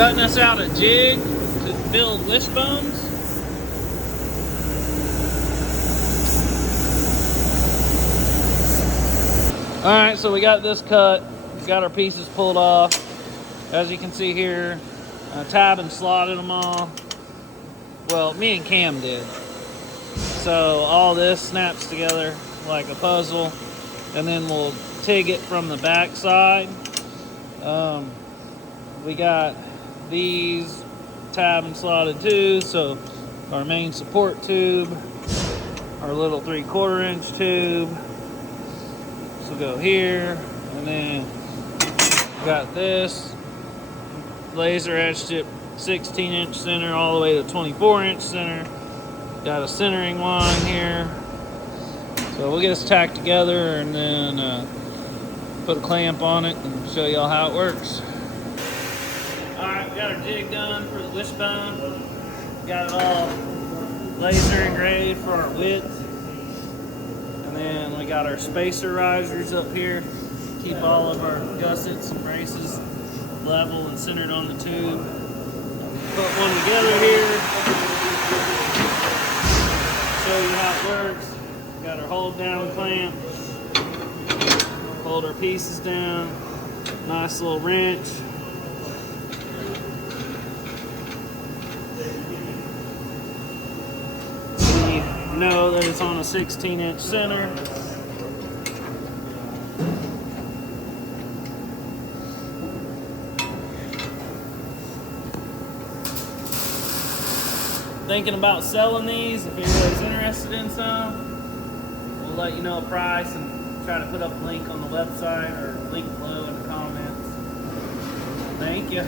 Cutting us out a jig to build wishbones. Alright, so we got this cut. We got our pieces pulled off. As you can see here, I tabbed and slotted them all. Well, me and Cam did. So all this snaps together like a puzzle, and then we'll TIG it from the back side. We got these tab and slotted too, so our main support tube, our little 3/4 inch tube, this will go here, and then we got this laser etched it 16-inch center all the way to 24-inch center. Got a centering line here, so we'll get this tacked together and then put a clamp on it and show y'all how it works. Alright, we got our jig done for the wishbone. Got it all laser engraved for our width. And then we got our spacer risers up here. Keep all of our gussets and braces level and centered on the tube. Put one together here. Show you how it works. Got our hold down clamp. Hold our pieces down. Nice little wrench. Know that it's on a 16-inch center. Thinking about selling these. If anybody's interested in some, we'll let you know a price and try to put up a link on the website or link below in the comments. Thank you.